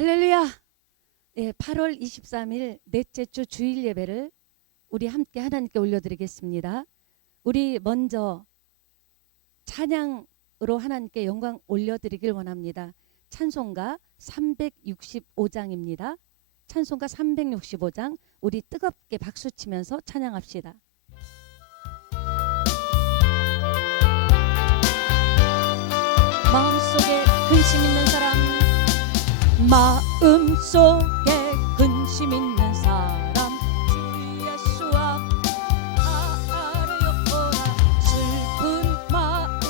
할렐루야. 8월 23일 넷째 주 주일 예배를 우리 함께 하나님께 올려드리겠습니다. 우리 먼저 찬양으로 하나님께 영광 올려드리길 원합니다. 찬송가 365장입니다. 찬송가 365장 우리 뜨겁게 박수치면서 찬양합시다. 마음속에 근심 있는 사람, 마음속에 근심 있는 사람, 주 예수 앞 아뢰어라. 슬픈 마음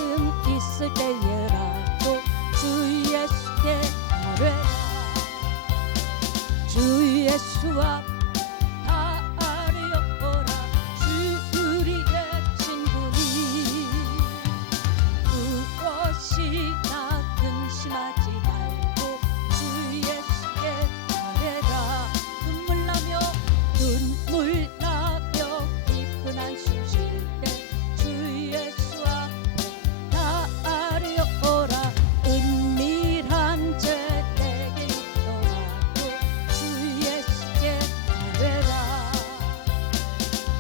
있을 때에라도 주 예수께 아뢰라. 주 예수 앞 아뢰어라. 주 우리의 친구니 무엇이나 근심하지 말고 주 예수께 아뢰라. 눈물 나며 깊은 한숨 쉴 때 주 예수 앞에 나 아뢰어라. 은밀한 죄 내게 있더라도 주 예수께 아뢰라.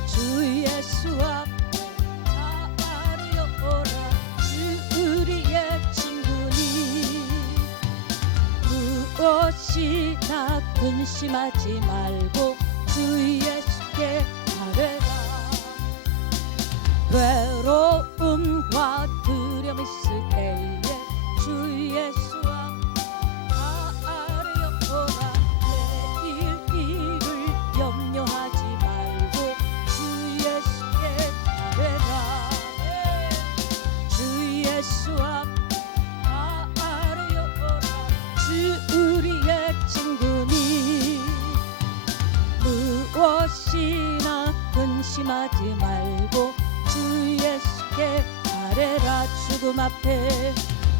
주 예수 앞에 나 아뢰어라. 주 우리의 친구니 무엇이나 근심하지 말고 주 예수께 아뢰라. 외로움과 두려움 있을 때에 주 예수 앞 아뢰어라. 내일 일을 염려하지 말고 주 예수께 아뢰라. 주 예수 앞 아뢰어라. 주 우리의 친구니 무엇이나 근심하지 말고 주 예수께 아뢰라.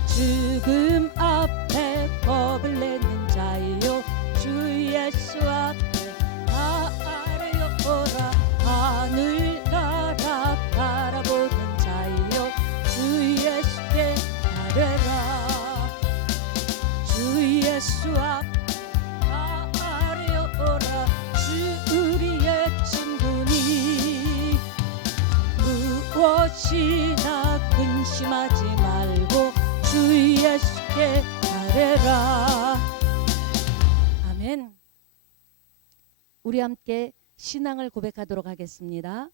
죽음 앞에 겁을 내는 자여 주 예수 앞에 다 아뢰어라. 하늘 나라 바라보는 자여 주 예수께 아뢰라. 주 예수 앞 아뢰어라. 주 우리의 친구니 무엇이나 근심하지 말고 주 예수께 아뢰라. 아멘. 우리 함께 신앙을 고백하도록 하겠습니다.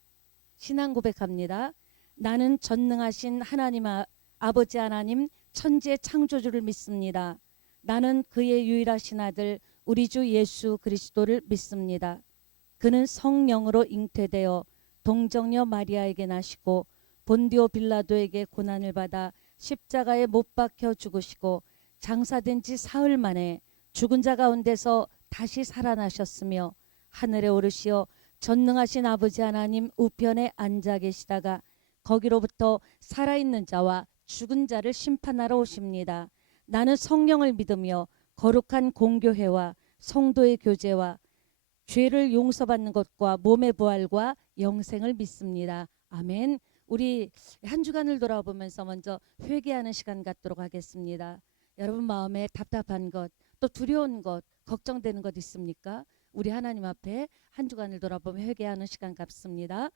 신앙 고백합니다. 나는 전능하신 하나님 아버지 하나님 천지의 창조주를 믿습니다. 나는 그의 유일하신 아들 우리 주 예수 그리스도를 믿습니다. 그는 성령으로 잉태되어 동정녀 마리아에게 나시고 본디오 빌라도에게 고난을 받아 십자가에 못 박혀 죽으시고 장사된 지 사흘 만에 죽은 자 가운데서 다시 살아나셨으며 하늘에 오르시어 전능하신 아버지 하나님 우편에 앉아 계시다가 거기로부터 살아있는 자와 죽은 자를 심판하러 오십니다. 나는 성령을 믿으며 거룩한 공교회와 성도의 교제와 죄를 용서받는 것과 몸의 부활과 영생을 믿습니다. 아멘. 우리 한 주간을 돌아보면서 먼저 회개하는 시간 갖도록 하겠습니다. 여러분 마음에 답답한 것, 또 두려운 것, 걱정되는 것 있습니까? 우리 하나님 앞에 한 주간을 돌아보며 회개하는 시간 갖습니다.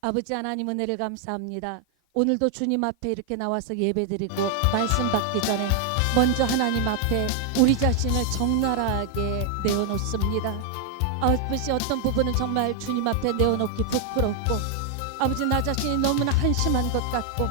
아버지 하나님 은혜를 감사합니다. 오늘도 주님 앞에 이렇게 나와서 예배드리고 말씀 받기 전에 먼저 하나님 앞에 우리 자신을 적나라하게 내어놓습니다. 아버지 어떤 부분은 정말 주님 앞에 내어놓기 부끄럽고 아버지 나 자신이 너무나 한심한 것 같고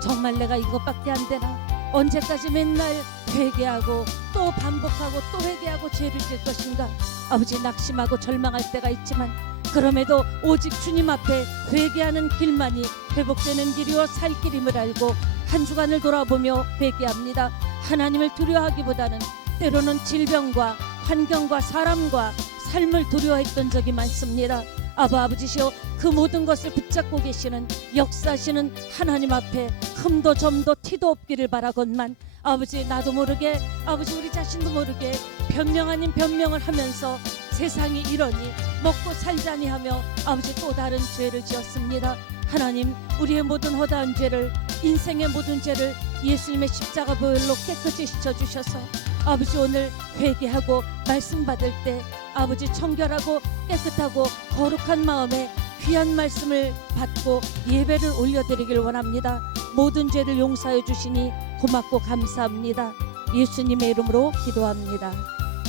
정말 내가 이것밖에 안 되나, 언제까지 맨날 회개하고 또 반복하고 또 회개하고 죄를 질 것인가. 아버지 낙심하고 절망할 때가 있지만 그럼에도 오직 주님 앞에 회개하는 길만이 회복되는 길이요 살 길임을 알고 한 주간을 돌아보며 회개합니다. 하나님을 두려워하기보다는 때로는 질병과 환경과 사람과 삶을 두려워했던 적이 많습니다. 아버지시여 그 모든 것을 붙잡고 계시는 역사하시는 하나님 앞에 흠도 점도 티도 없기를 바라건만 아버지 나도 모르게 아버지 우리 자신도 모르게 변명 아닌 변명을 하면서 세상이 이러니 먹고 살자니 하며 아버지 또 다른 죄를 지었습니다. 하나님 우리의 모든 허다한 죄를 인생의 모든 죄를 예수님의 십자가 보혈로 깨끗이 씻어주셔서 아버지 오늘 회개하고 말씀 받을 때 아버지 청결하고 깨끗하고 거룩한 마음에 귀한 말씀을 받고 예배를 올려드리길 원합니다. 모든 죄를 용서해 주시니 고맙고 감사합니다. 예수님의 이름으로 기도합니다.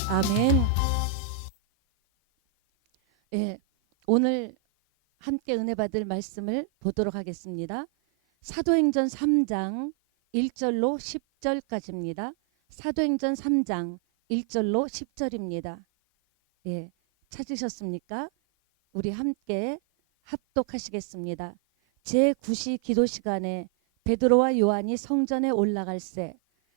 아멘. 예, 오늘 함께 은혜 받을 말씀을 보도록 하겠습니다. 사도행전 3장 1절로 10절까지입니다. 사도행전 3장 1절로 10절입니다. 예, 찾으셨습니까? 우리 함께 합독하시겠습니다. 제9시 기도 시간에 베드로와 요한이 성전에 올라갈새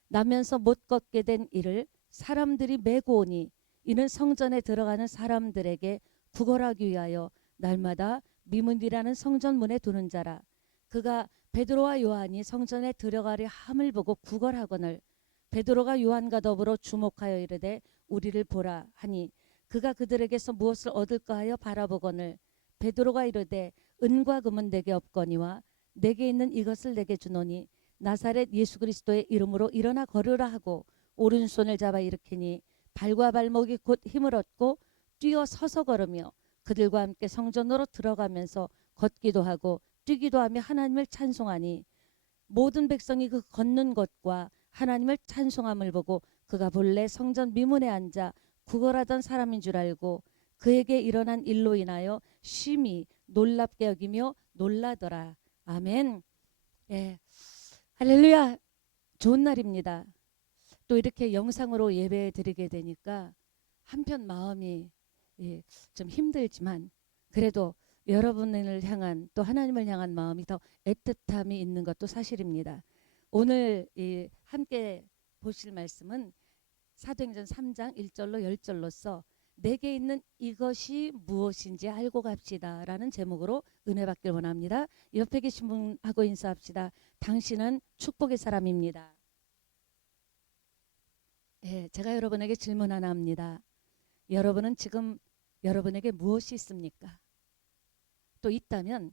나면서 못 걷게 된 이를 사람들이 메고 오니 이는 성전에 들어가는 사람들에게 구걸하기 위하여 날마다 미문이라는 성전문에 두는 자라. 그가 베드로와 요한이 성전에 들어가려 함을 보고 구걸하거늘 베드로가 요한과 더불어 주목하여 이르되 우리를 보라 하니 그가 그들에게서 무엇을 얻을까 하여 바라보거늘 베드로가 이르되 은과 금은 내게 없거니와 내게 있는 이것을 내게 주노니 나사렛 예수 그리스도의 이름으로 일어나 걸으라 하고 오른손을 잡아 일으키니 발과 발목이 곧 힘을 얻고 뛰어 서서 걸으며 그들과 함께 성전으로 들어가면서 걷기도 하고 뛰기도 하며 하나님을 찬송하니 모든 백성이 그 걷는 것과 하나님을 찬송함을 보고 그가 본래 성전 미문에 앉아 구걸하던 사람인 줄 알고 그에게 일어난 일로 인하여 심히 놀랍게 여기며 놀라더라. 아멘. 예, 할렐루야. 좋은 날입니다. 또 이렇게 영상으로 예배 드리게 되니까 한편 마음이 좀 힘들지만 그래도 여러분을 향한 또 하나님을 향한 마음이 더 애틋함이 있는 것도 사실입니다. 오늘 함께 보실 말씀은 사도행전 3장 1절로 10절로서 내게 있는 이것이 무엇인지 알고 갑시다 라는 제목으로 은혜 받길 원합니다. 옆에 계신 분하고 인사합시다. 당신은 축복의 사람입니다. 제가 여러분에게 질문 하나 합니다. 여러분은 지금 여러분에게 무엇이 있습니까? 또 있다면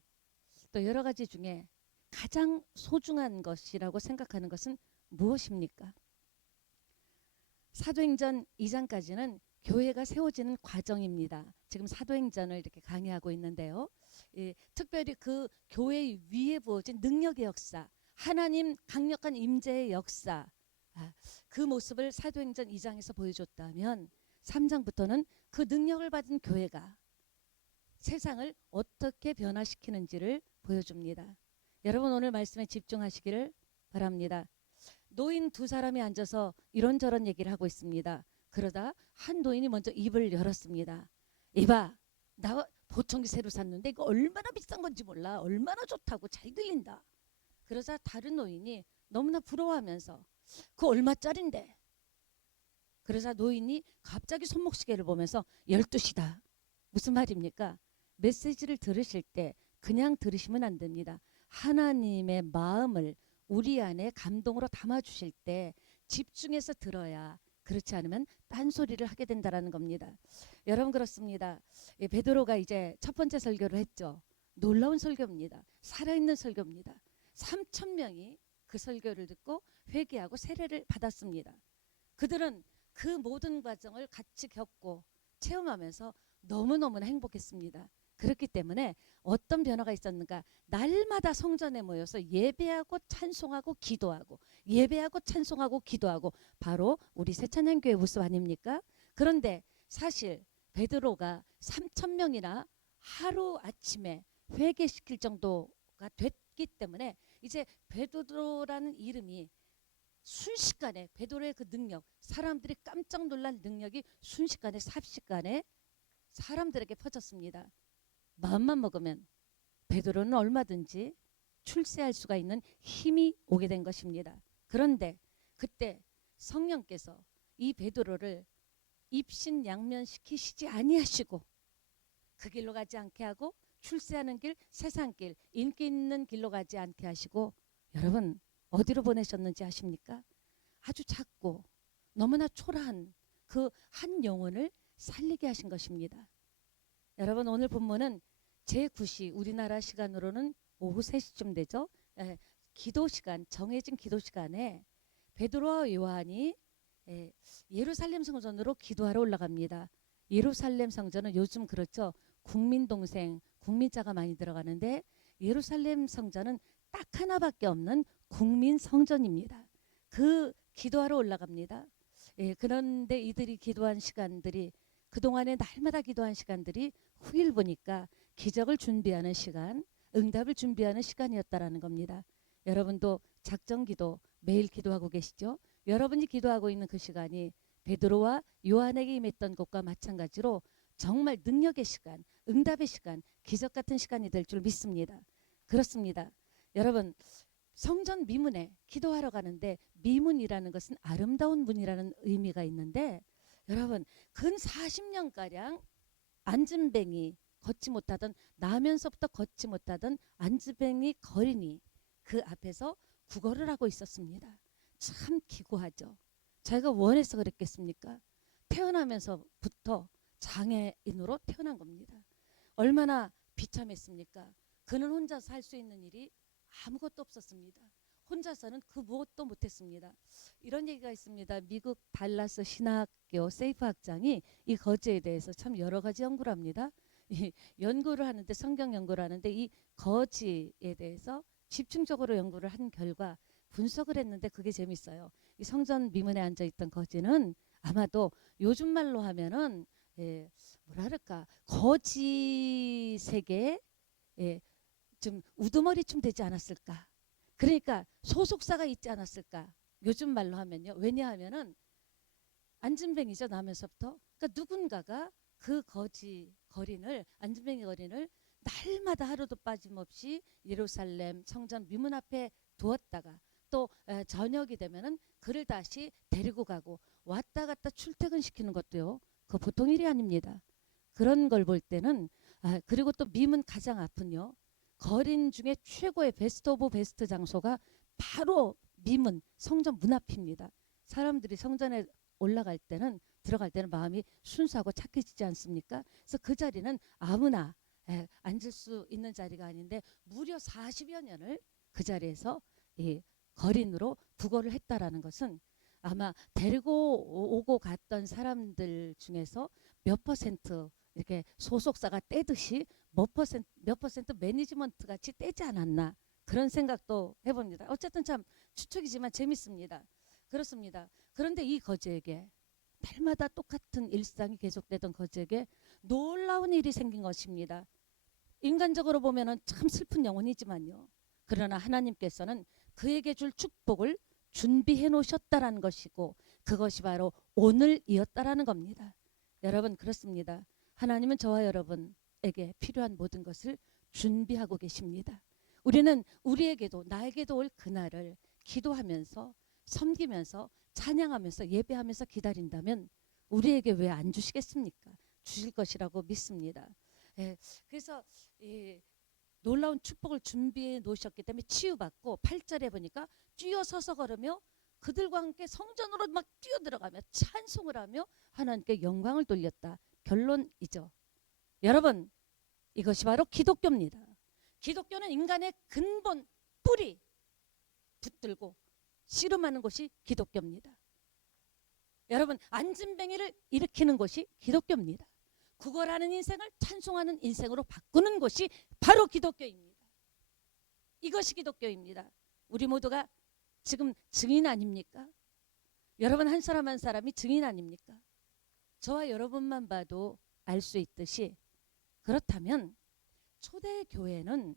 또 여러 가지 중에 가장 소중한 것이라고 생각하는 것은 무엇입니까? 사도행전 2장까지는 교회가 세워지는 과정입니다. 지금 사도행전을 이렇게 강의하고 있는데요. 특별히 그 교회 위에 부어진 능력의 역사, 하나님 강력한 임재의 역사, 그 모습을 사도행전 2장에서 보여줬다면 3장부터는 그 능력을 받은 교회가 세상을 어떻게 변화시키는지를 보여줍니다. 여러분 오늘 말씀에 집중하시기를 바랍니다. 노인 두 사람이 앉아서 이런저런 얘기를 하고 있습니다. 그러다 한 노인이 먼저 입을 열었습니다. 이봐, 나 보청기 새로 샀는데 이거 얼마나 비싼 건지 몰라. 얼마나 좋다고 잘 들린다. 그러자 다른 노인이 너무나 부러워하면서 그거 얼마짜린데? 그러자 노인이 갑자기 손목시계를 보면서 12시다. 무슨 말입니까? 메시지를 들으실 때 그냥 들으시면 안 됩니다. 하나님의 마음을 우리 안에 감동으로 담아주실 때 집중해서 들어야, 그렇지 않으면 딴소리를 하게 된다는 겁니다. 여러분 그렇습니다. 베드로가 이제 첫 번째 설교를 했죠. 놀라운 설교입니다. 살아있는 설교입니다. 3,000명이 그 설교를 듣고 회개하고 세례를 받았습니다. 그들은 그 모든 과정을 같이 겪고 체험하면서 너무너무나 행복했습니다. 그렇기 때문에 어떤 변화가 있었는가? 날마다 성전에 모여서 예배하고 찬송하고 기도하고 예배하고 찬송하고 기도하고 바로 우리 새찬양교회 모습 아닙니까? 그런데 사실 베드로가 3,000명이나 하루 아침에 회개시킬 정도가 됐기 때문에 이제 베드로라는 이름이 순식간에 베드로의 그 능력, 사람들이 깜짝 놀랄 능력이 순식간에 삽시간에 사람들에게 퍼졌습니다. 마음만 먹으면 베드로는 얼마든지 출세할 수가 있는 힘이 오게 된 것입니다. 그런데 그때 성령께서 이 베드로를 입신양면시키시지 아니하시고 그 길로 가지 않게 하고 출세하는 길, 세상길, 인기 있는 길로 가지 않게 하시고 여러분 어디로 보내셨는지 아십니까? 아주 작고 너무나 초라한 그 한 영혼을 살리게 하신 것입니다. 여러분 오늘 본문은 제9시 우리나라 시간으로는 오후 3시쯤 되죠. 기도 시간, 정해진 기도 시간에 베드로와 요한이 예루살렘 성전으로 기도하러 올라갑니다. 예루살렘 성전은 요즘 그렇죠. 국민동생, 국민자가 많이 들어가는데 예루살렘 성전은 딱 하나밖에 없는 국민 성전입니다. 그 기도하러 올라갑니다. 그런데 이들이 기도한 시간들이 그동안에 날마다 기도한 시간들이 후일 보니까 기적을 준비하는 시간, 응답을 준비하는 시간이었다라는 겁니다. 여러분도 작정기도 매일 기도하고 계시죠? 여러분이 기도하고 있는 그 시간이 베드로와 요한에게 임했던 것과 마찬가지로 정말 능력의 시간, 응답의 시간, 기적 같은 시간이 될 줄 믿습니다. 그렇습니다. 여러분, 성전 미문에 기도하러 가는데 미문이라는 것은 아름다운 문이라는 의미가 있는데 여러분 근 40년가량 안진뱅이 걷지 못하던 나면서부터 걷지 못하던 안진뱅이 거린이 그 앞에서 구걸을 하고 있었습니다. 참 기구하죠. 자기가 원해서 그랬겠습니까? 태어나면서부터 장애인으로 태어난 겁니다. 얼마나 비참했습니까? 그는 혼자서 살 수 있는 일이 아무것도 없었습니다. 혼자서는 그 무엇도 못했습니다. 이런 얘기가 있습니다. 미국 달라스 신학교 세이프 학장이 이 거지에 대해서 참 여러 가지 연구를 합니다. 이 연구를 하는데 성경 연구를 하는데 이 거지에 대해서 집중적으로 연구를 한 결과 분석을 했는데 그게 재밌어요. 이 성전 미문에 앉아있던 거지는 아마도 요즘 말로 하면은 뭐라 그럴까 거지 세계에 좀 우두머리쯤 되지 않았을까. 그러니까 소속사가 있지 않았을까. 요즘 말로 하면요. 왜냐하면은 안진뱅이죠. 나면서부터. 그러니까 누군가가 그 거린을 안진뱅이 거린을 날마다 하루도 빠짐없이 예루살렘 성전 미문 앞에 두었다가 또 저녁이 되면은 그를 다시 데리고 가고 왔다 갔다 출퇴근시키는 것도요. 그 보통 일이 아닙니다. 그런 걸 볼 때는 그리고 또 미문 가장 아픈요. 거린 중에 최고의 베스트 오브 베스트 장소가 바로 미문 성전 문 앞입니다. 사람들이 성전에 올라갈 때는 들어갈 때는 마음이 순수하고 착해지지 않습니까? 그래서 그 자리는 아무나 앉을 수 있는 자리가 아닌데 무려 40여 년을 그 자리에서 거린으로 부거를 했다라는 것은 아마 데리고 오고 갔던 사람들 중에서 몇 퍼센트 이렇게 소속사가 떼듯이 몇 퍼센트 매니지먼트 같이 떼지 않았나 그런 생각도 해봅니다. 어쨌든 참 추측이지만 재밌습니다. 그렇습니다. 그런데 이 거지에게 날마다 똑같은 일상이 계속되던 거지에게 놀라운 일이 생긴 것입니다. 인간적으로 보면은 참 슬픈 영혼이지만요. 그러나 하나님께서는 그에게 줄 축복을 준비해 놓으셨다라는 것이고 그것이 바로 오늘이었다라는 겁니다. 여러분 그렇습니다. 하나님은 저와 여러분에게 필요한 모든 것을 준비하고 계십니다. 우리는 우리에게도 나에게도 올 그날을 기도하면서 섬기면서 찬양하면서 예배하면서 기다린다면 우리에게 왜 안 주시겠습니까? 주실 것이라고 믿습니다. 그래서 놀라운 축복을 준비해 놓으셨기 때문에 치유받고 8절에 보니까 뛰어서서 걸으며 그들과 함께 성전으로 막 뛰어들어가며 찬송을 하며 하나님께 영광을 돌렸다. 결론이죠. 여러분 이것이 바로 기독교입니다. 기독교는 인간의 근본 뿌리 붙들고 씨름하는 것이 기독교입니다. 여러분 안진뱅이를 일으키는 것이 기독교입니다. 구걸하는 인생을 찬송하는 인생으로 바꾸는 것이 바로 기독교입니다. 이것이 기독교입니다. 우리 모두가 지금 증인 아닙니까? 여러분 한 사람 한 사람이 증인 아닙니까? 저와 여러분만 봐도 알 수 있듯이 그렇다면 초대교회는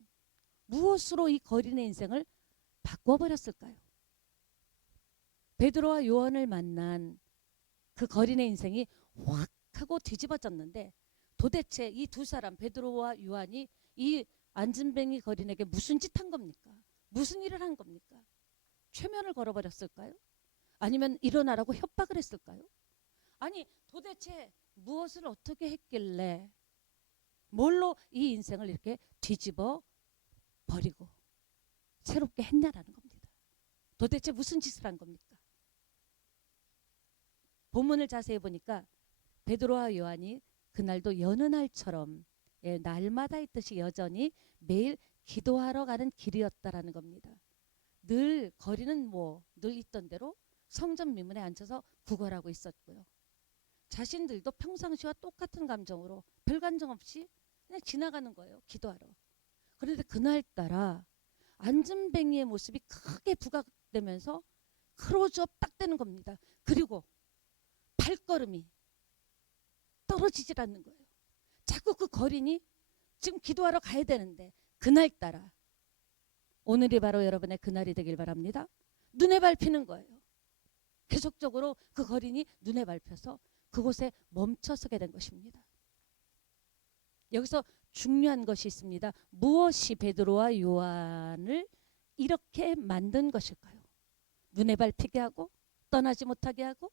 무엇으로 이 거린의 인생을 바꿔버렸을까요? 베드로와 요한을 만난 그 거린의 인생이 확 하고 뒤집어졌는데 도대체 이 두 사람 베드로와 요한이 이 안진뱅이 거린에게 무슨 짓 한 겁니까? 무슨 일을 한 겁니까? 최면을 걸어버렸을까요? 아니면 일어나라고 협박을 했을까요? 아니 도대체 무엇을 어떻게 했길래 뭘로 이 인생을 이렇게 뒤집어 버리고 새롭게 했냐라는 겁니다. 도대체 무슨 짓을 한 겁니까? 본문을 자세히 보니까 베드로와 요한이 그날도 여느 날처럼 날마다 있듯이 여전히 매일 기도하러 가는 길이었다라는 겁니다. 늘 거리는 늘 있던 대로 성전 미문에 앉아서 구걸하고 있었고요. 자신들도 평상시와 똑같은 감정으로 별 감정 없이 그냥 지나가는 거예요. 기도하러. 그런데 그날따라 안전뱅이의 모습이 크게 부각되면서 크로즈업 딱 되는 겁니다. 그리고 발걸음이 떨어지질 않는 거예요. 자꾸 그 거린이 지금 기도하러 가야 되는데 그날따라 오늘이 바로 여러분의 그날이 되길 바랍니다. 눈에 밟히는 거예요. 계속적으로 그 거린이 눈에 밟혀서 그곳에 멈춰서게 된 것입니다. 여기서 중요한 것이 있습니다. 무엇이 베드로와 요한을 이렇게 만든 것일까요? 눈에 밟히게 하고 떠나지 못하게 하고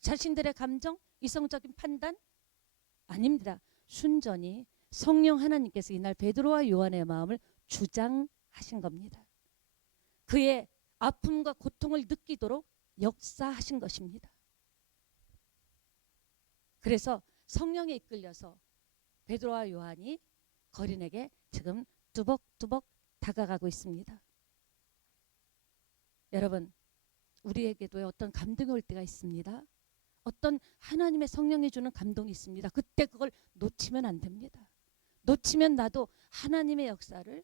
자신들의 감정, 이성적인 판단? 아닙니다. 순전히 성령 하나님께서 이날 베드로와 요한의 마음을 주장하신 겁니다. 그의 아픔과 고통을 느끼도록 역사하신 것입니다. 그래서 성령에 이끌려서 베드로와 요한이 거린에게 지금 뚜벅뚜벅 다가가고 있습니다. 여러분, 우리에게도 어떤 감동이 올 때가 있습니다. 어떤 하나님의 성령이 주는 감동이 있습니다. 그때 그걸 놓치면 안 됩니다. 놓치면 나도 하나님의 역사를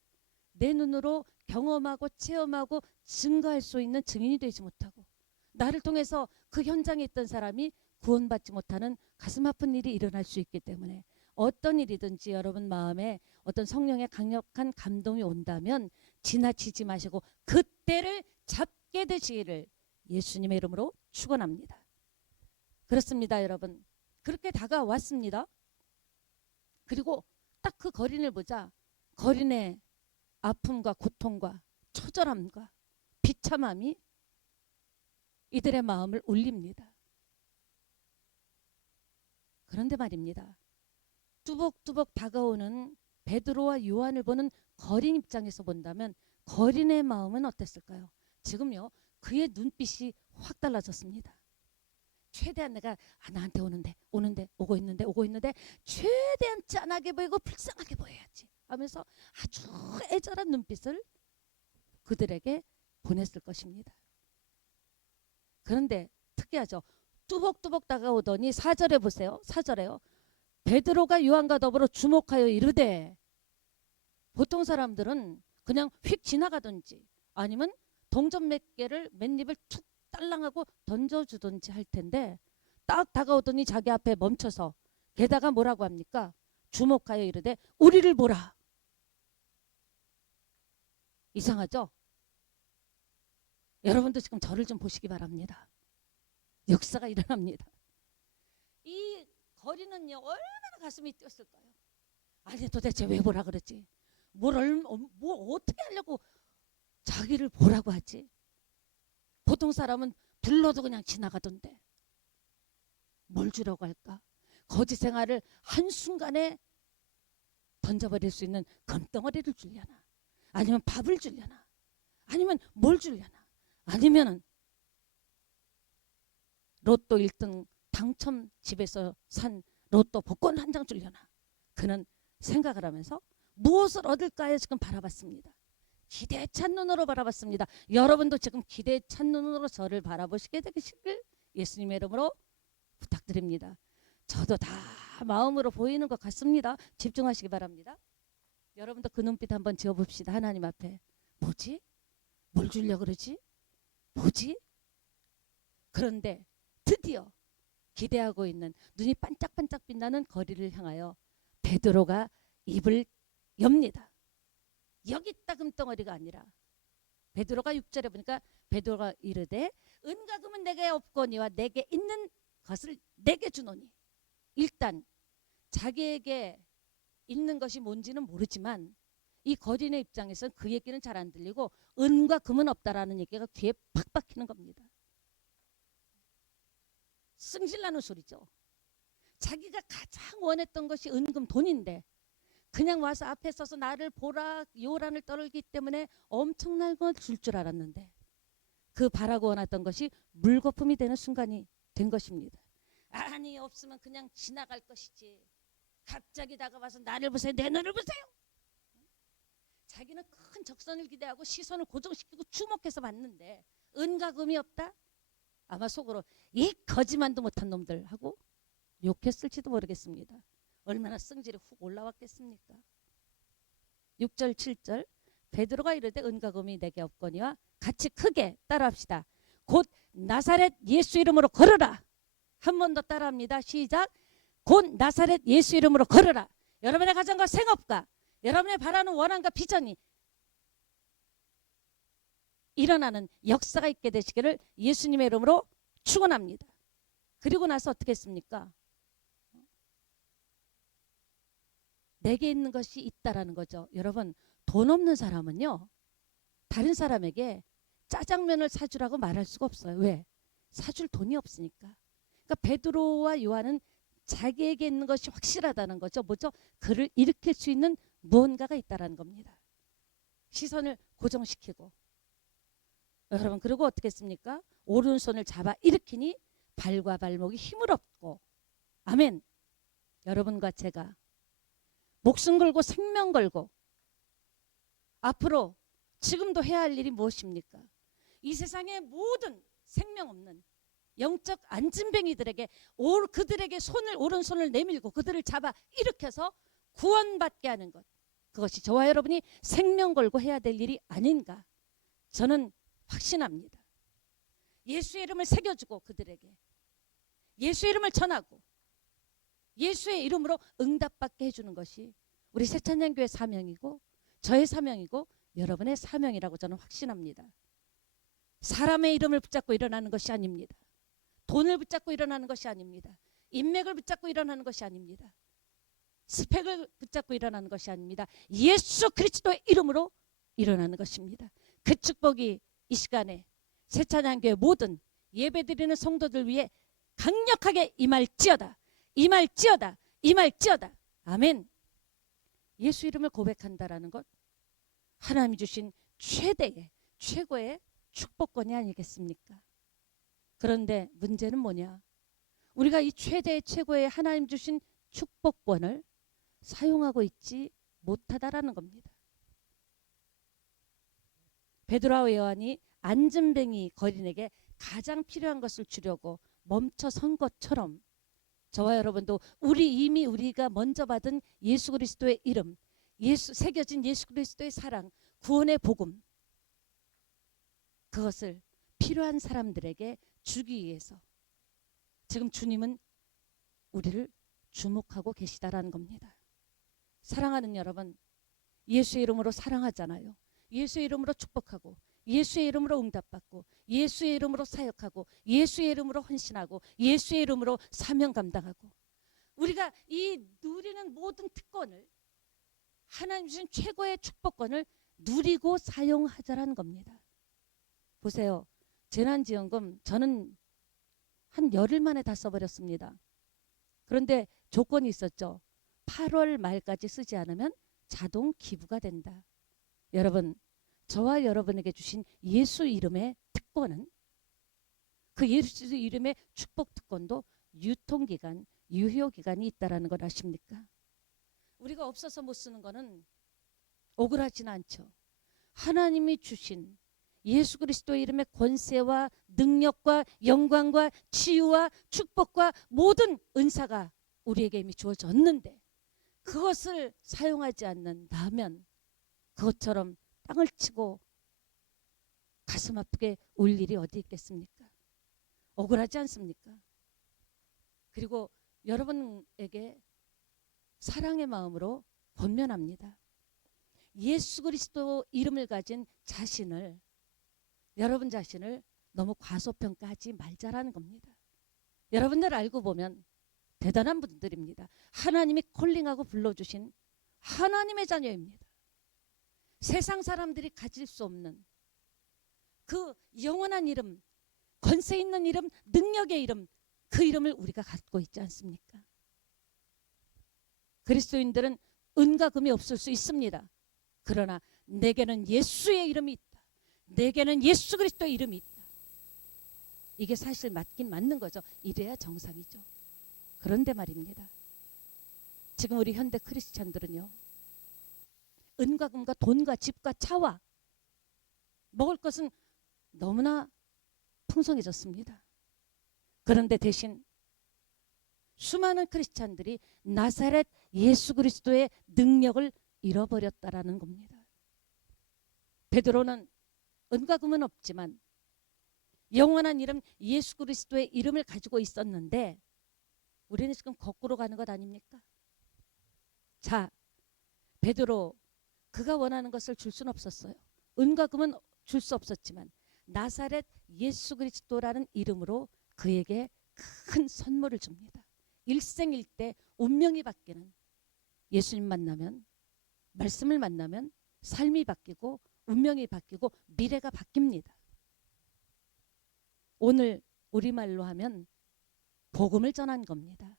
내 눈으로 경험하고 체험하고 증거할 수 있는 증인이 되지 못하고 나를 통해서 그 현장에 있던 사람이 구원받지 못하는 가슴 아픈 일이 일어날 수 있기 때문에 어떤 일이든지 여러분 마음에 어떤 성령의 강력한 감동이 온다면 지나치지 마시고 그때를 잡게 되시기를 예수님의 이름으로 축원합니다. 그렇습니다, 여러분. 그렇게 다가왔습니다. 그리고 딱 그 거린을 보자 거린의 아픔과 고통과 처절함과 비참함이 이들의 마음을 울립니다. 그런데 말입니다. 뚜벅뚜벅 다가오는 베드로와 요한을 보는 거린 입장에서 본다면 거린의 마음은 어땠을까요? 지금요, 그의 눈빛이 확 달라졌습니다. 최대한 내가 나한테 오는데 오고 있는데 최대한 짠하게 보이고 불쌍하게 보여야지 하면서 아주 애절한 눈빛을 그들에게 보냈을 것입니다. 그런데 특이하죠. 뚜벅뚜벅 다가오더니 4절에 보세요. 4절에요. 베드로가 요한과 더불어 주목하여 이르되, 보통 사람들은 그냥 휙 지나가든지 아니면 동전 몇 개를 맨입을 툭 딸랑하고 던져주든지 할 텐데 딱 다가오더니 자기 앞에 멈춰서 게다가 뭐라고 합니까? 주목하여 이르되 우리를 보라. 이상하죠? 여러분도 지금 저를 좀 보시기 바랍니다. 역사가 일어납니다. 이 거리는요 얼마나 가슴이 뛰었을까요? 아니 도대체 왜 보라 그러지? 뭘 어떻게 하려고 자기를 보라고 하지? 보통 사람은 불러도 그냥 지나가던데 뭘 주려고 할까? 거지 생활을 한순간에 던져버릴 수 있는 금덩어리를 주려나? 아니면 밥을 주려나? 아니면 뭘 주려나? 아니면 로또 1등 당첨 집에서 산 로또 복권 한 장 주려나? 그는 생각을 하면서 무엇을 얻을까에 지금 바라봤습니다. 기대에 찬 눈으로 바라봤습니다. 여러분도 지금 기대에 찬 눈으로 저를 바라보시게 되시길 예수님의 이름으로 부탁드립니다. 저도 다 마음으로 보이는 것 같습니다. 집중하시기 바랍니다. 여러분도 그 눈빛 한번 지어봅시다. 하나님 앞에. 뭐지? 뭘 주려고 그러지? 뭐지? 그런데 드디어 기대하고 있는 눈이 반짝반짝 빛나는 거리를 향하여 베드로가 입을 엽니다. 여기 있다 금덩어리가 아니라 베드로가 6절에 보니까 베드로가 이르되 은과 금은 내게 없거니와 내게 있는 것을 내게 주노니. 일단 자기에게 있는 것이 뭔지는 모르지만 이 거린의 입장에서는 그 얘기는 잘 안 들리고 은과 금은 없다라는 얘기가 귀에 팍 박히는 겁니다. 승질나는 소리죠. 자기가 가장 원했던 것이 은금 돈인데 그냥 와서 앞에 서서 나를 보라 요란을 떨기 때문에 엄청난 걸 줄 줄 알았는데 그 바라고 원했던 것이 물거품이 되는 순간이 된 것입니다. 아니 없으면 그냥 지나갈 것이지. 갑자기 다가와서 나를 보세요. 내 눈을 보세요. 자기는 큰 적선을 기대하고 시선을 고정시키고 주목해서 봤는데 은과 금이 없다? 아마 속으로 이 거지만도 못한 놈들 하고 욕했을지도 모르겠습니다. 얼마나 성질이 훅 올라왔겠습니까? 6절 7절 베드로가 이르되 은과금이 내게 없거니와 같이 크게 따라합시다. 곧 나사렛 예수 이름으로 걸어라. 한 번 더 따라합니다. 시작. 곧 나사렛 예수 이름으로 걸어라. 여러분의 가정과 생업과 여러분의 바라는 원한과 비전이 일어나는 역사가 있게 되시기를 예수님의 이름으로 축원합니다. 그리고 나서 어떻게 했습니까? 내게 있는 것이 있다라는 거죠. 여러분, 돈 없는 사람은요, 다른 사람에게 짜장면을 사주라고 말할 수가 없어요. 왜? 사줄 돈이 없으니까. 그러니까 베드로와 요한은 자기에게 있는 것이 확실하다는 거죠. 뭐죠? 그를 일으킬 수 있는 무언가가 있다라는 겁니다. 시선을 고정시키고, 여러분, 그리고 어떻게 했습니까? 오른손을 잡아 일으키니 발과 발목이 힘을 얻고, 아멘. 여러분과 제가 목숨 걸고 생명 걸고 앞으로 지금도 해야 할 일이 무엇입니까? 이 세상의 모든 생명 없는 영적 안진뱅이들에게 그들에게 오른손을 내밀고 그들을 잡아 일으켜서 구원받게 하는 것, 그것이 저와 여러분이 생명 걸고 해야 될 일이 아닌가 저는 확신합니다. 예수의 이름을 새겨주고 그들에게 예수의 이름을 전하고 예수의 이름으로 응답받게 해주는 것이 우리 새찬양교회 사명이고 저의 사명이고 여러분의 사명이라고 저는 확신합니다. 사람의 이름을 붙잡고 일어나는 것이 아닙니다. 돈을 붙잡고 일어나는 것이 아닙니다. 인맥을 붙잡고 일어나는 것이 아닙니다. 스펙을 붙잡고 일어나는 것이 아닙니다. 예수 그리스도의 이름으로 일어나는 것입니다. 그 축복이 이 시간에 새찬양교회 모든 예배드리는 성도들 위해 강력하게 임할지어다. 임할지어다. 임할지어다. 아멘. 예수 이름을 고백한다라는 것, 하나님이 주신 최고의 축복권이 아니겠습니까? 그런데 문제는 뭐냐? 우리가 이 최고의 하나님 주신 축복권을 사용하고 있지 못하다라는 겁니다. 베드로와 요한이 안진뱅이 거린에게 가장 필요한 것을 주려고 멈춰 선 것처럼 저와 여러분도 우리가 먼저 받은 예수 그리스도의 이름, 새겨진 예수 그리스도의 사랑, 구원의 복음, 그것을 필요한 사람들에게 주기 위해서 지금 주님은 우리를 주목하고 계시다라는 겁니다. 사랑하는 여러분, 예수의 이름으로 사랑하잖아요. 예수의 이름으로 축복하고 예수의 이름으로 응답받고 예수의 이름으로 사역하고 예수의 이름으로 헌신하고 예수의 이름으로 사명 감당하고 우리가 이 누리는 모든 특권을 하나님 주신 최고의 축복권을 누리고 사용하자라는 겁니다. 보세요. 재난지원금 저는 한 열흘 만에 다 써버렸습니다. 그런데 조건이 있었죠. 8월 말까지 쓰지 않으면 자동 기부가 된다. 여러분, 저와 여러분에게 주신 예수 이름의 특권은 그 예수 이름의 축복 특권도 유통기간, 유효기간이 있다는 걸 아십니까? 우리가 없어서 못 쓰는 거는 억울하지는 않죠. 하나님이 주신 예수 그리스도의 이름의 권세와 능력과 영광과 치유와 축복과 모든 은사가 우리에게 이미 주어졌는데 그것을 사용하지 않는다면 그것처럼 땅을 치고 가슴 아프게 울 일이 어디 있겠습니까? 억울하지 않습니까? 그리고 여러분에게 사랑의 마음으로 권면합니다. 예수 그리스도 이름을 가진 여러분 자신을 너무 과소평가하지 말자라는 겁니다. 여러분들 알고 보면 대단한 분들입니다. 하나님이 콜링하고 불러주신 하나님의 자녀입니다. 세상 사람들이 가질 수 없는 그 영원한 이름, 권세 있는 이름, 능력의 이름, 그 이름을 우리가 갖고 있지 않습니까? 그리스도인들은 은과 금이 없을 수 있습니다. 그러나 내게는 예수의 이름이 있다. 내게는 예수 그리스도의 이름이 있다. 이게 사실 맞긴 맞는 거죠. 이래야 정상이죠. 그런데 말입니다. 지금 우리 현대 크리스찬들은요, 은과 금과 돈과 집과 차와 먹을 것은 너무나 풍성해졌습니다. 그런데 대신 수많은 크리스찬들이 나사렛 예수 그리스도의 능력을 잃어버렸다라는 겁니다. 베드로는 은과 금은 없지만 영원한 이름 예수 그리스도의 이름을 가지고 있었는데 우리는 지금 거꾸로 가는 것 아닙니까? 자, 베드로 그가 원하는 것을 줄 수는 없었어요. 은과 금은 줄 수 없었지만 나사렛 예수 그리스도라는 이름으로 그에게 큰 선물을 줍니다. 일생일대 운명이 바뀌는, 예수님 만나면, 말씀을 만나면 삶이 바뀌고 운명이 바뀌고 미래가 바뀝니다. 오늘 우리말로 하면 복음을 전한 겁니다.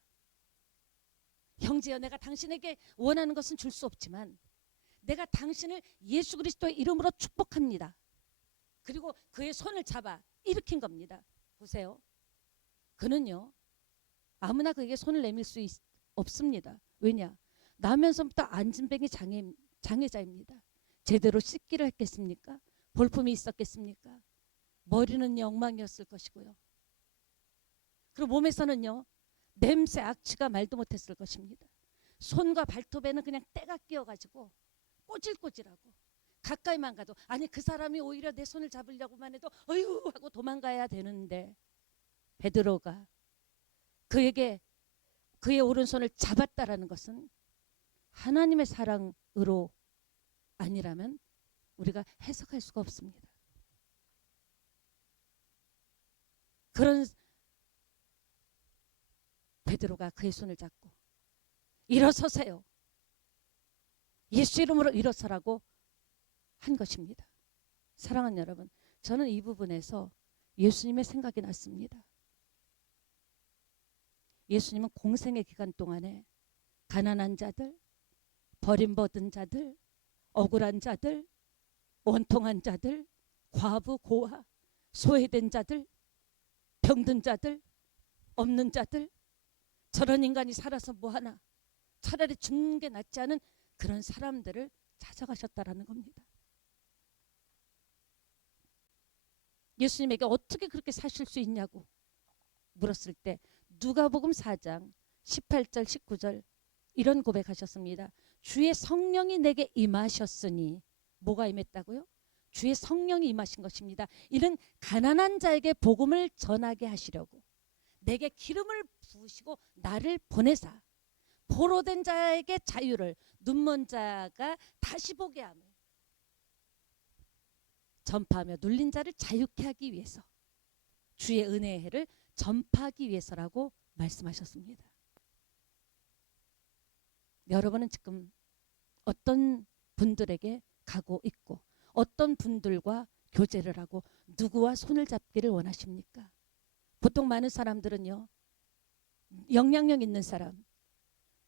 형제여, 내가 당신에게 원하는 것은 줄 수 없지만 내가 당신을 예수 그리스도의 이름으로 축복합니다. 그리고 그의 손을 잡아 일으킨 겁니다. 보세요. 그는요, 아무나 그에게 손을 내밀 수 없습니다. 왜냐? 나면서부터 안진뱅이 장애자입니다. 제대로 씻기를 했겠습니까? 볼품이 있었겠습니까? 머리는 엉망이었을 것이고요. 그리고 몸에서는요, 냄새, 악취가 말도 못했을 것입니다. 손과 발톱에는 그냥 때가 끼어가지고 꼬질꼬질하고, 가까이만 가도, 아니 그 사람이 오히려 내 손을 잡으려고만 해도 어휴 하고 도망가야 되는데, 베드로가 그에게 그의 오른손을 잡았다라는 것은 하나님의 사랑으로 아니라면 우리가 해석할 수가 없습니다. 그런 베드로가 그의 손을 잡고 일어서세요, 예수 이름으로 일어서라고 한 것입니다. 사랑하는 여러분, 저는 이 부분에서 예수님의 생각이 났습니다. 예수님은 공생의 기간 동안에 가난한 자들, 버림받은 자들, 억울한 자들, 원통한 자들, 과부, 고아, 소외된 자들, 병든 자들, 없는 자들, 저런 인간이 살아서 뭐하나, 차라리 죽는 게 낫지 않은 그런 사람들을 찾아가셨다라는 겁니다. 예수님에게 어떻게 그렇게 사실 수 있냐고 물었을 때 누가복음 4장 18절 19절 이런 고백하셨습니다. 주의 성령이 내게 임하셨으니, 뭐가 임했다고요? 주의 성령이 임하신 것입니다. 이는 가난한 자에게 복음을 전하게 하시려고 내게 기름을 부으시고 나를 보내사 포로된 자에게 자유를, 눈먼 자가 다시 보게 함을 전파하며 눌린 자를 자유케 하기 위해서, 주의 은혜의 해를 전파하기 위해서라고 말씀하셨습니다. 여러분은 지금 어떤 분들에게 가고 있고 어떤 분들과 교제를 하고 누구와 손을 잡기를 원하십니까? 보통 많은 사람들은요, 영향력 있는 사람,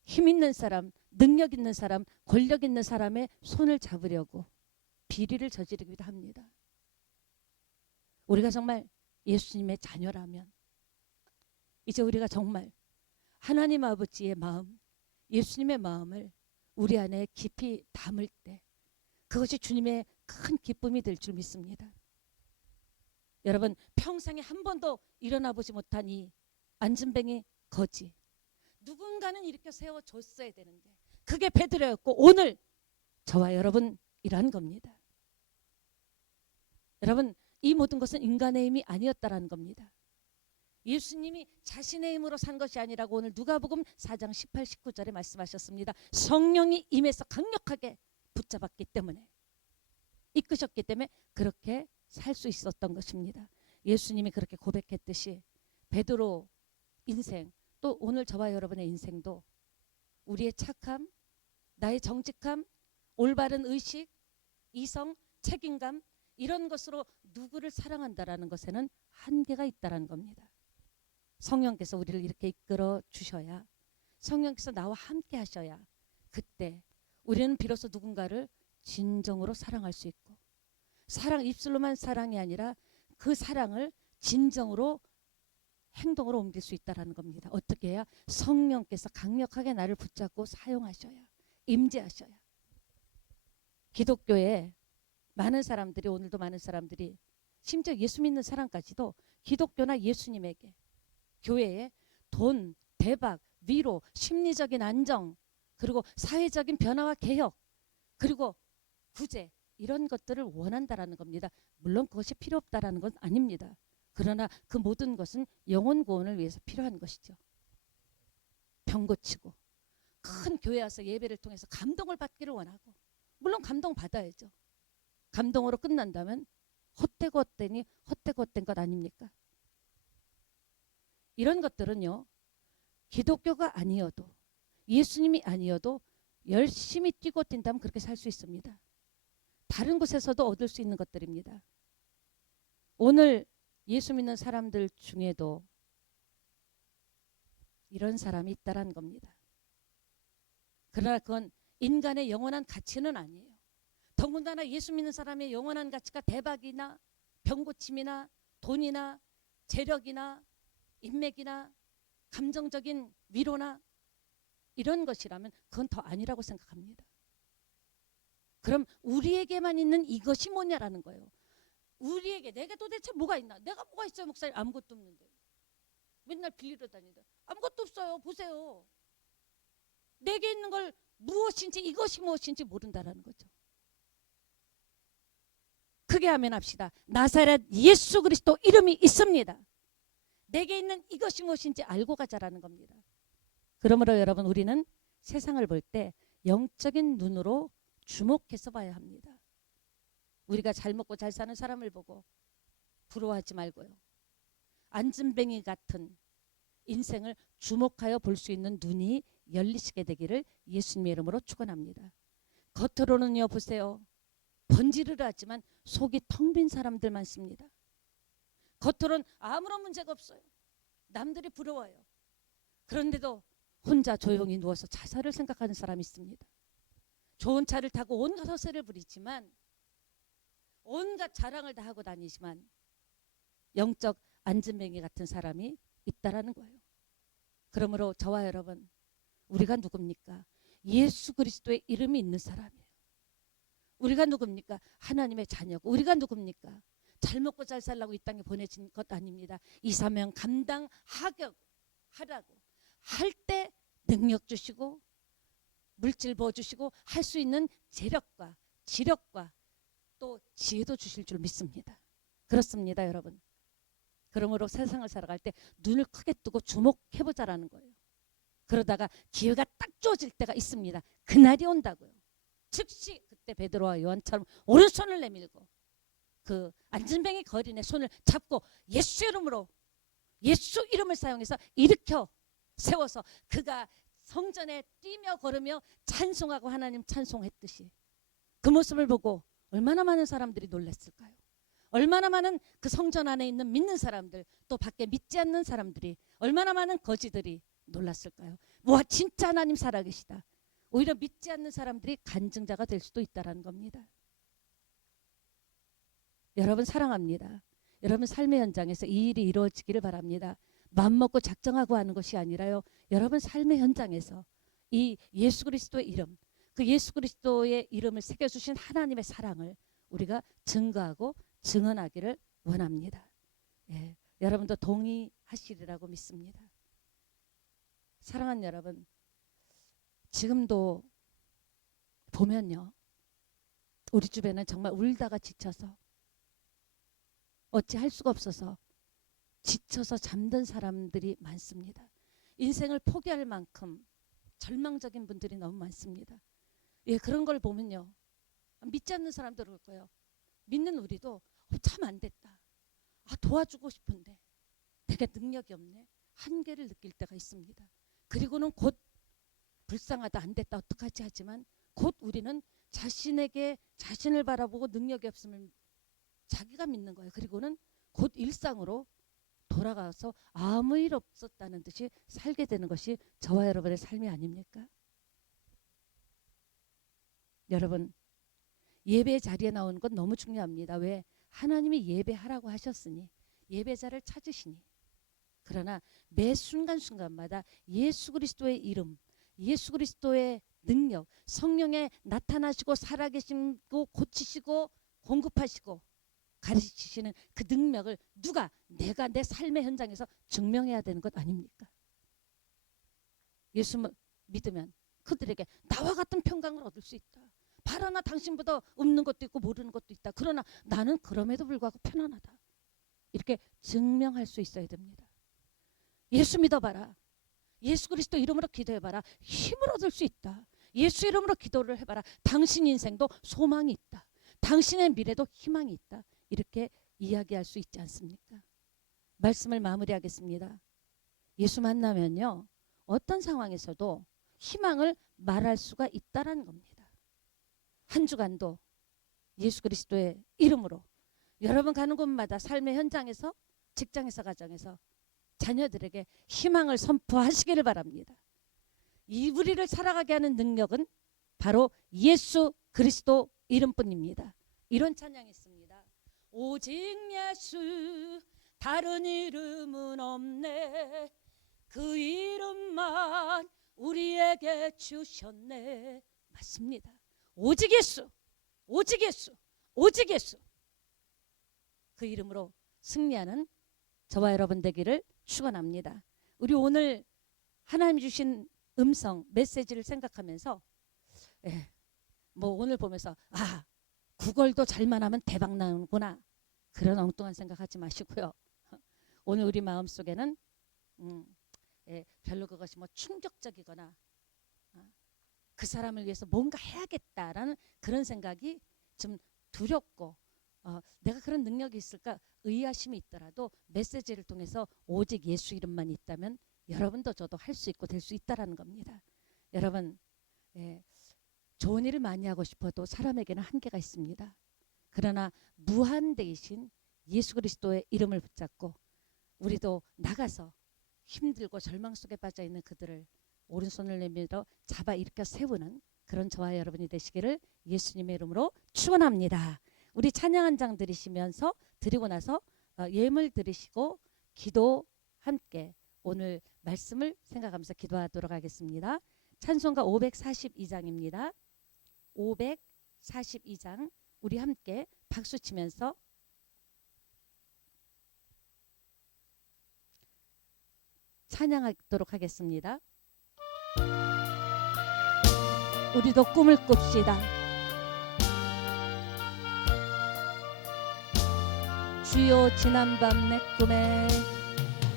힘 있는 사람, 능력 있는 사람, 권력 있는 사람의 손을 잡으려고 비리를 저지르기도 합니다. 우리가 정말 예수님의 자녀라면 이제 우리가 정말 하나님 아버지의 마음, 예수님의 마음을 우리 안에 깊이 담을 때 그것이 주님의 큰 기쁨이 될 줄 믿습니다. 여러분, 평생에 한 번도 일어나 보지 못한 이 안진뱅이 거지, 누군가는 일으켜 세워줬어야 되는데 그게 베드로였고 오늘 저와 여러분이란 겁니다. 여러분, 이 모든 것은 인간의 힘이 아니었다라는 겁니다. 예수님이 자신의 힘으로 산 것이 아니라고 오늘 누가복음 4장 18, 19절에 말씀하셨습니다. 성령이 임해서 강력하게 붙잡았기 때문에, 이끄셨기 때문에 그렇게 살 수 있었던 것입니다. 예수님이 그렇게 고백했듯이 베드로 인생, 또 오늘 저와 여러분의 인생도 우리의 착함, 나의 정직함, 올바른 의식, 이성, 책임감, 이런 것으로 누구를 사랑한다라는 것에는 한계가 있다라는 겁니다. 성령께서 우리를 이렇게 이끌어 주셔야, 성령께서 나와 함께 하셔야 그때 우리는 비로소 누군가를 진정으로 사랑할 수 있고, 사랑, 입술로만 사랑이 아니라 그 사랑을 진정으로 행동으로 옮길 수 있다는 겁니다. 어떻게 해야? 성령께서 강력하게 나를 붙잡고 사용하셔야, 임재하셔야. 기독교에 많은 사람들이, 오늘도 많은 사람들이, 심지어 예수 믿는 사람까지도 기독교나 예수님에게 교회에 돈, 대박, 위로, 심리적인 안정, 그리고 사회적인 변화와 개혁, 그리고 구제, 이런 것들을 원한다라는 겁니다. 물론 그것이 필요 없다라는 건 아닙니다. 그러나 그 모든 것은 영혼 구원을 위해서 필요한 것이죠. 병 고치고 큰 교회 와서 예배를 통해서 감동을 받기를 원하고, 물론 감동 받아야죠. 감동으로 끝난다면 헛되고 헛되니 헛되고 헛된 것 아닙니까? 이런 것들은요, 기독교가 아니어도, 예수님이 아니어도 열심히 뛰고 뛴다면 그렇게 살 수 있습니다. 다른 곳에서도 얻을 수 있는 것들입니다. 오늘 예수 믿는 사람들 중에도 이런 사람이 있다라는 겁니다. 그러나 그건 인간의 영원한 가치는 아니에요. 더군다나 예수 믿는 사람의 영원한 가치가 대박이나 병고침이나 돈이나 재력이나 인맥이나 감정적인 위로나 이런 것이라면 그건 더 아니라고 생각합니다. 그럼 우리에게만 있는 이것이 뭐냐라는 거예요. 우리에게, 내게 도대체 뭐가 있나? 내가 뭐가 있어요, 목사님? 아무것도 없는데. 맨날 빌리러 다니다. 아무것도 없어요. 보세요. 내게 있는 걸 무엇인지, 이것이 무엇인지 모른다라는 거죠. 크게 하면 합시다. 나사렛 예수 그리스도 이름이 있습니다. 내게 있는 이것이 무엇인지 알고 가자라는 겁니다. 그러므로 여러분, 우리는 세상을 볼 때 영적인 눈으로 주목해서 봐야 합니다. 우리가 잘 먹고 잘 사는 사람을 보고 부러워하지 말고요. 안진뱅이 같은 인생을 주목하여 볼 수 있는 눈이 열리시게 되기를 예수님의 이름으로 축원합니다. 겉으로는요, 보세요. 번지르르 하지만 속이 텅 빈 사람들 많습니다. 겉으로는 아무런 문제가 없어요. 남들이 부러워요. 그런데도 혼자 조용히 누워서 자살을 생각하는 사람이 있습니다. 좋은 차를 타고 온갖 허세를 부리지만, 온갖 자랑을 다 하고 다니지만 영적 안진뱅이 같은 사람이 있다라는 거예요. 그러므로 저와 여러분, 우리가 누굽니까? 예수 그리스도의 이름이 있는 사람이에요. 우리가 누굽니까? 하나님의 자녀고. 우리가 누굽니까? 잘 먹고 잘 살라고 이 땅에 보내진 것 아닙니다. 이 사명 감당하라고 할 때 능력 주시고 물질 부어주시고 할 수 있는 재력과 지력과 또 지혜도 주실 줄 믿습니다. 그렇습니다, 여러분. 그러므로 세상을 살아갈 때 눈을 크게 뜨고 주목해보자라는 거예요. 그러다가 기회가 딱 주어질 때가 있습니다. 그날이 온다고요. 즉시 그때 베드로와 요한처럼 오른손을 내밀고 그 안진뱅이 거린의 손을 잡고 예수 이름으로, 예수 이름을 사용해서 일으켜 세워서 그가 성전에 뛰며 걸으며 찬송하고 하나님 찬송했듯이 그 모습을 보고 얼마나 많은 사람들이 놀랐을까요? 얼마나 많은 그 성전 안에 있는 믿는 사람들, 또 밖에 믿지 않는 사람들이, 얼마나 많은 거지들이 놀랐을까요? 와, 진짜 하나님 살아계시다. 오히려 믿지 않는 사람들이 간증자가 될 수도 있다는 겁니다. 여러분 사랑합니다. 여러분 삶의 현장에서 이 일이 이루어지기를 바랍니다. 맘먹고 작정하고 하는 것이 아니라요, 여러분 삶의 현장에서 이 예수 그리스도의 이름, 그 예수 그리스도의 이름을 새겨주신 하나님의 사랑을 우리가 증거하고 증언하기를 원합니다. 예, 여러분도 동의하시리라고 믿습니다. 사랑하는 여러분, 지금도 보면요, 우리 주변은 정말 울다가 지쳐서 어찌할 수가 없어서 지쳐서 잠든 사람들이 많습니다. 인생을 포기할 만큼 절망적인 분들이 너무 많습니다. 예, 그런 걸 보면요, 믿지 않는 사람들 올 거예요. 믿는 우리도 참 안 됐다. 도와주고 싶은데 내가 능력이 없네. 한계를 느낄 때가 있습니다. 그리고는 곧 불쌍하다, 안 됐다, 어떡하지 하지만 곧 우리는 자신에게 자신을 바라보고 능력이 없음을 자기가 믿는 거예요. 그리고는 곧 일상으로 돌아가서 아무 일 없었다는 듯이 살게 되는 것이 저와 여러분의 삶이 아닙니까? 여러분, 예배 자리에 나오는 건 너무 중요합니다. 왜? 하나님이 예배하라고 하셨으니, 예배자를 찾으시니. 그러나 매 순간순간마다 예수 그리스도의 이름, 예수 그리스도의 능력, 성령에 나타나시고 살아계시고 고치시고 공급하시고 가르치시는 그 능력을 누가 내가 내 삶의 현장에서 증명해야 되는 것 아닙니까? 예수 믿으면 그들에게 나와 같은 평강을 얻을 수 있다. 바라나 당신보다 없는 것도 있고 모르는 것도 있다. 그러나 나는 그럼에도 불구하고 편안하다. 이렇게 증명할 수 있어야 됩니다. 예수 믿어봐라. 예수 그리스도 이름으로 기도해봐라. 힘을 얻을 수 있다. 예수 이름으로 기도를 해봐라. 당신 인생도 소망이 있다. 당신의 미래도 희망이 있다. 이렇게 이야기할 수 있지 않습니까? 말씀을 마무리하겠습니다. 예수 만나면요, 어떤 상황에서도 희망을 말할 수가 있다라는 겁니다. 한 주간도 예수 그리스도의 이름으로 여러분 가는 곳마다 삶의 현장에서, 직장에서, 가정에서 자녀들에게 희망을 선포하시기를 바랍니다. 이 우리를 살아가게 하는 능력은 바로 예수 그리스도 이름뿐입니다. 이런 찬양이 있습니다. 오직 예수 다른 이름은 없네. 그 이름만 우리에게 주셨네. 맞습니다. 오직 예수, 오직 예수, 오직 예수. 그 이름으로 승리하는 저와 여러분 되기를 축원합니다. 우리 오늘 하나님 주신 음성 메시지를 생각하면서 뭐 오늘 보면서 구걸도 잘만 하면 대박 나는구나, 그런 엉뚱한 생각하지 마시고요. 오늘 우리 마음속에는 별로 그것이 뭐 충격적이거나 그 사람을 위해서 뭔가 해야겠다라는 그런 생각이 좀 두렵고 내가 그런 능력이 있을까 의아심이 있더라도 메시지를 통해서 오직 예수 이름만 있다면 여러분도 저도 할 수 있고 될 수 있다라는 겁니다. 여러분, 좋은 일을 많이 하고 싶어도 사람에게는 한계가 있습니다. 그러나 무한대이신 예수 그리스도의 이름을 붙잡고 우리도 나가서 힘들고 절망 속에 빠져있는 그들을 오른손을 내밀어 잡아 일으켜 세우는 그런 저와 여러분이 되시기를 예수님의 이름으로 축원합니다. 우리 찬양 한 장 드리시면서 드리고 나서 예물 드리시고 기도 함께 오늘 말씀을 생각하면서 기도하도록 하겠습니다. 찬송가 542장입니다. 542장 우리 함께 박수 치면서 찬양하도록 하겠습니다. 우리도 꿈을 꿉시다. 주여 지난밤 내 꿈에,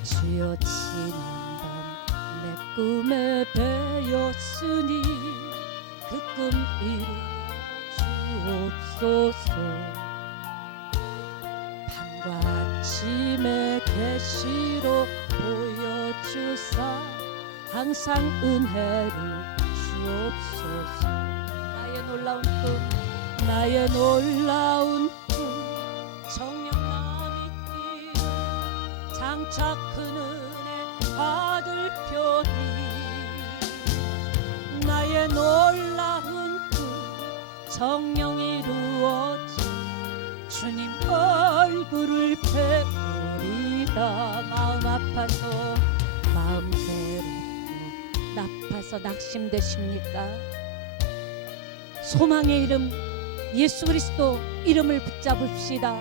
주여 지난밤 내 꿈에 배였으니 그 꿈 이루 주옵소서. 밤과 아침의 계시로 보여주사 항상 은혜를 주옵소서. 나의 놀라운 꿈, 나의 놀라운 꿈, 정령만 있기를 장차 큰 은혜 받을 편이. 나의 놀라운 꿈 정령 이루어져 주님 얼굴을 뵈리라. 마음 아파서 마음 괴롭고 나빠서 낙심되십니까? 소망의 이름 예수 그리스도 이름을 붙잡읍시다.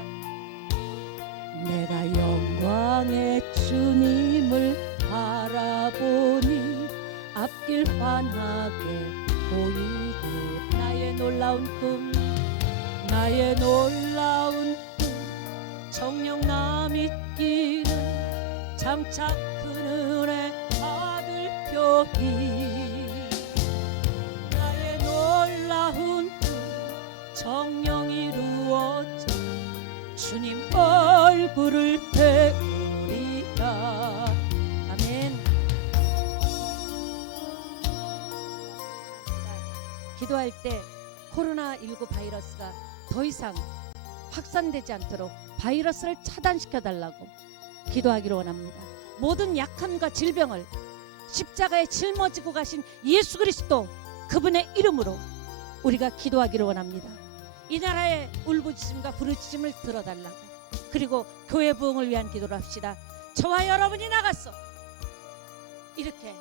내가 영광의 주님을 바라보니 앞길 환하게 보이고. 나의 놀라운 꿈, 나의 놀라운 꿈 정령 나 믿기는 장차 큰 은혜 받을 표이. 나의 놀라운 꿈 정령 이루어져 주님 얼굴을 뵈리라. 아멘. 기도할 때 코로나19 바이러스가 더 이상 확산되지 않도록 바이러스를 차단시켜 달라고 기도하기를 원합니다. 모든 약함과 질병을 십자가에 짊어지고 가신 예수 그리스도 그분의 이름으로 우리가 기도하기를 원합니다. 이 나라의 울부짖음과 부르짖음을 들어달라고. 그리고 교회 부흥을 위한 기도를 합시다. 저와 여러분이 나가서 이렇게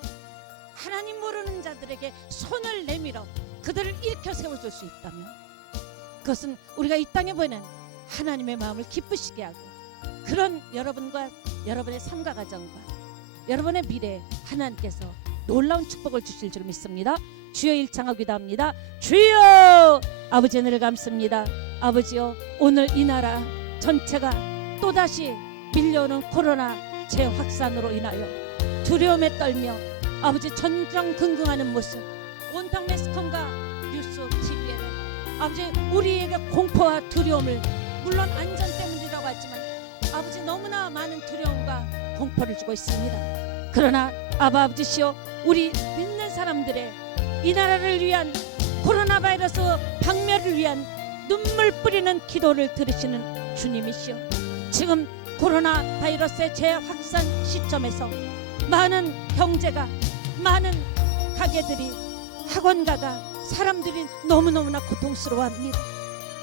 하나님 모르는 자들에게 손을 내밀어 그들을 일으켜 세워줄 수 있다면 그것은 우리가 이 땅에 보이는 하나님의 마음을 기쁘시게 하고 그런 여러분과 여러분의 삶과 가정과 여러분의 미래에 하나님께서 놀라운 축복을 주실 줄 믿습니다. 주여 일창하고 기도합니다. 주여 아버지 은혜를 감습니다. 아버지요 오늘 이 나라 전체가 또다시 밀려오는 코로나 재확산으로 인하여 두려움에 떨며 아버지 전전긍긍하는 모습 온통 매스컴과 뉴스 TV에는 아버지 우리에게 공포와 두려움을 물론 안전 때문이라고 하지만 아버지 너무나 많은 두려움과 공포를 주고 있습니다. 그러나 아버지시여 우리 믿는 사람들의 이 나라를 위한 코로나 바이러스 박멸을 위한 눈물 뿌리는 기도를 들으시는 주님이시여 지금 코로나 바이러스의 재확산 시점에서 많은 경제가 많은 가게들이 학원가가 사람들이 너무너무나 고통스러워합니다.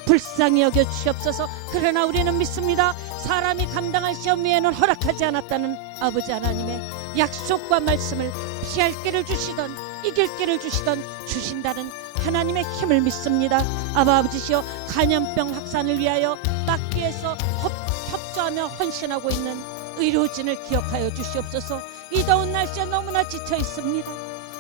불쌍히 여겨주시옵소서. 그러나 우리는 믿습니다. 사람이 감당할 시험 위에는 허락하지 않았다는 아버지 하나님의 약속과 말씀을 피할 길을 주시던 이길 길을 주시던 주신다는 하나님의 힘을 믿습니다. 아버지시여 간염병 확산을 위하여 막기 위해서 협조하며 헌신하고 있는 의료진을 기억하여 주시옵소서. 이 더운 날씨에 너무나 지쳐 있습니다.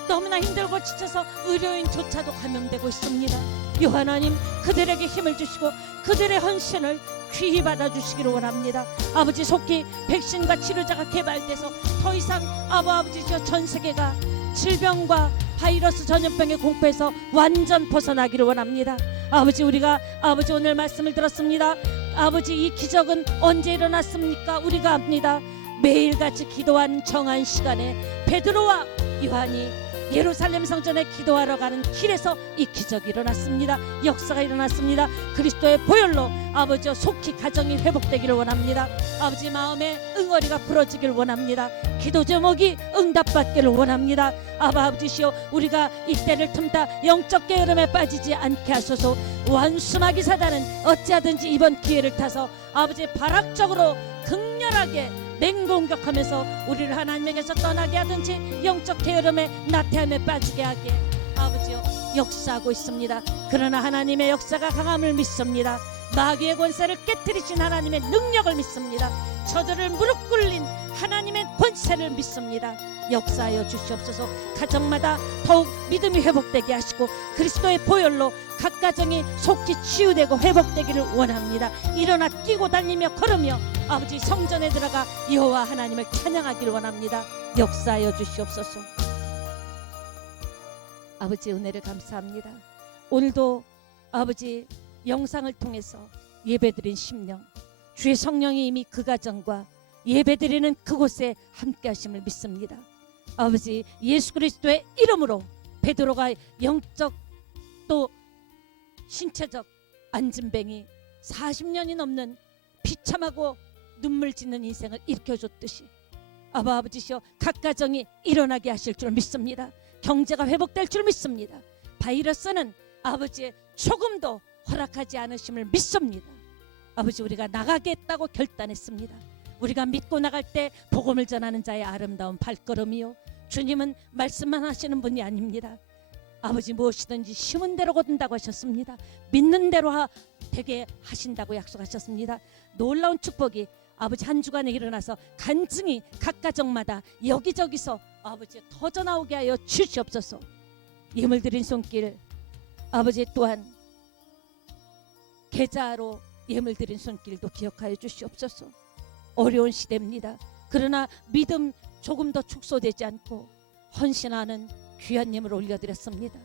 너무나 힘들고 지쳐서 의료인조차도 감염되고 있습니다. 요 하나님 그들에게 힘을 주시고 그들의 헌신을 귀히 받아주시기를 원합니다. 아버지 속히 백신과 치료자가 개발돼서 더 이상 아버지시여 전 세계가 질병과 바이러스 전염병의 공포에서 완전 벗어나기를 원합니다. 아버지 우리가 아버지 오늘 말씀을 들었습니다. 아버지 이 기적은 언제 일어났습니까? 우리가 압니다. 매일같이 기도하는 정한 시간에 베드로와 요한이 예루살렘 성전에 기도하러 가는 길에서 이 기적이 일어났습니다. 역사가 일어났습니다. 그리스도의 보혈로 아버지와 속히 가정이 회복되기를 원합니다. 아버지 마음에 응어리가 부러지기를 원합니다. 기도 제목이 응답받기를 원합니다. 아버지시여 우리가 이때를 틈타 영적 게으름에 빠지지 않게 하소서. 완수마귀 사단은 어찌하든지 이번 기회를 타서 아버지 발악적으로 극렬하게 맹공격하면서 우리를 하나님에게서 떠나게 하든지 영적 게으름에 나태함에 빠지게 하게 아버지여 역사하고 있습니다. 그러나 하나님의 역사가 강함을 믿습니다. 마귀의 권세를 깨뜨리신 하나님의 능력을 믿습니다. 저들을 무릎 꿇린 하나님의 권세를 믿습니다. 역사하여 주시옵소서. 가정마다 더욱 믿음이 회복되게 하시고 그리스도의 보혈로 각 가정이 속히 치유되고 회복되기를 원합니다. 일어나 뛰고 다니며 걸으며 아버지 성전에 들어가 여호와 하나님을 찬양하기를 원합니다. 역사하여 주시옵소서. 아버지 은혜를 감사합니다. 오늘도 아버지 영상을 통해서 예배드린 심령 주의 성령이 이미 그 가정과 예배드리는 그곳에 함께 하심을 믿습니다. 아버지 예수 그리스도의 이름으로 베드로가 영적 또 신체적 안진뱅이 40년이 넘는 비참하고 눈물 짓는 인생을 일으켜줬듯이 아버지시여 각 가정이 일어나게 하실 줄 믿습니다. 경제가 회복될 줄 믿습니다. 바이러스는 아버지의 조금도 허락하지 않으심을 믿습니다. 아버지 우리가 나가게 했다고 결단했습니다. 우리가 믿고 나갈 때 복음을 전하는 자의 아름다운 발걸음이요 주님은 말씀만 하시는 분이 아닙니다. 아버지 무엇이든지 심은 대로 거둔다고 하셨습니다. 믿는 대로 되게 하신다고 약속하셨습니다. 놀라운 축복이 아버지 한 주간에 일어나서 간증이 각 가정마다 여기저기서 아버지 터져 나오게 하여 주시옵소서. 예물 드린 손길 아버지 또한 계좌로 예물 드린 손길도 기억하여 주시옵소서. 어려운 시대입니다. 그러나 믿음 조금 더 축소되지 않고 헌신하는 귀한 예물을 올려드렸습니다.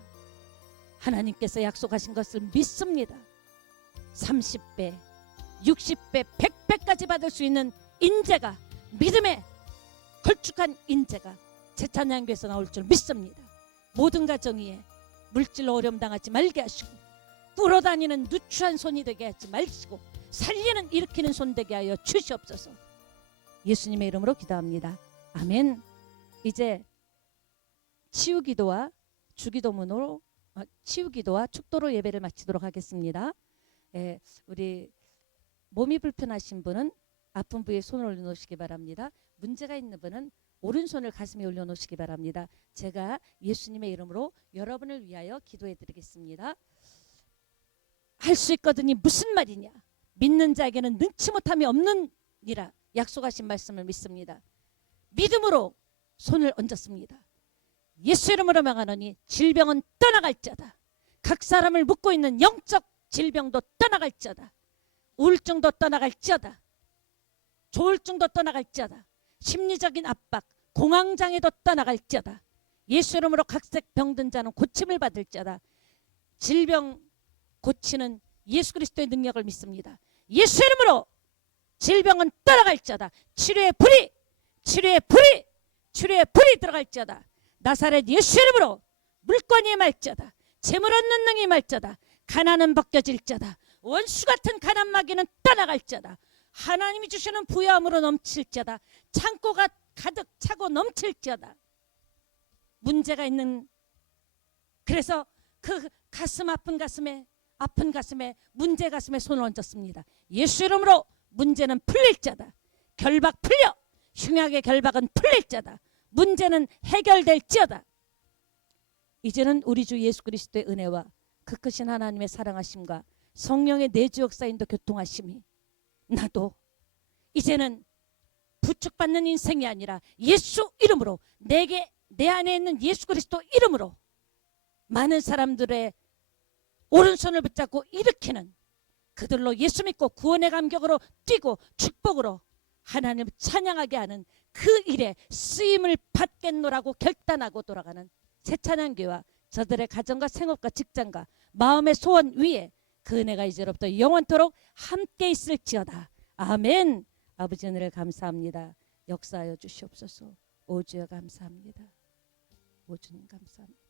하나님께서 약속하신 것을 믿습니다. 30배, 60배, 100배까지 받을 수 있는 인재가 믿음에 걸쭉한 인재가 제찬양교에서 나올 줄 믿습니다. 모든 가정 위에 물질로 어려움 당하지 말게 하시고 뚫어다니는 누추한 손이 되게 하지 마시고 살리는 일으키는 손 되게 하여 주시옵소서. 예수님의 이름으로 기도합니다. 아멘. 이제 치유기도와 주기도문으로 치유기도와 축도로 예배를 마치도록 하겠습니다. 우리 몸이 불편하신 분은 아픈 부위에 손을 올려놓으시기 바랍니다. 문제가 있는 분은 오른손을 가슴에 올려놓으시기 바랍니다. 제가 예수님의 이름으로 여러분을 위하여 기도해 드리겠습니다. 할 수 있거든이 무슨 말이냐? 믿는 자에게는 능치 못함이 없느니라 약속하신 말씀을 믿습니다. 믿음으로 손을 얹었습니다. 예수 이름으로 명하노니 질병은 떠나갈지어다. 각 사람을 묶고 있는 영적 질병도 떠나갈지어다. 우울증도 떠나갈지어다. 조울증도 떠나갈지어다. 심리적인 압박, 공황장애도 떠나갈지어다. 예수 이름으로 각색 병든 자는 고침을 받을지어다. 질병 고치는 예수 그리스도의 능력을 믿습니다. 예수 이름으로 질병은 떠나갈지어다. 치료의 불이 들어갈지어다. 나사렛 예수 이름으로 물권이 임할지어다. 재물 얻는 능이 임할지어다. 가난은 벗겨질지어다. 원수 같은 가난 마귀는 떠나갈지어다. 하나님이 주시는 부여함으로 넘칠지어다. 창고가 가득 차고 넘칠지어다. 문제가 있는, 그래서 그 가슴 아픈 가슴에 문제 가슴에 손을 얹었습니다. 예수 이름으로 문제는 풀릴지어다. 결박 풀려. 흉약의 결박은 풀릴지어다. 문제는 해결될지어다. 이제는 우리 주 예수 그리스도의 은혜와 그 크신 하나님의 사랑하심과 성령의 내주 역사인도 교통하심이 나도 이제는 부축받는 인생이 아니라 예수 이름으로 내 안에 있는 예수 그리스도 이름으로 많은 사람들의 오른손을 붙잡고 일으키는, 그들로 예수 믿고 구원의 감격으로 뛰고 축복으로 하나님을 찬양하게 하는 그 일에 쓰임을 받겠노라고 결단하고 돌아가는 새찬양교회와 저들의 가정과 생업과 직장과 마음의 소원 위에 그 은혜가 이제로부터 영원토록 함께 있을지어다. 아멘. 아버지 은혜를 감사합니다. 역사하여 주시옵소서. 오주여 감사합니다. 오주님 감사합니다.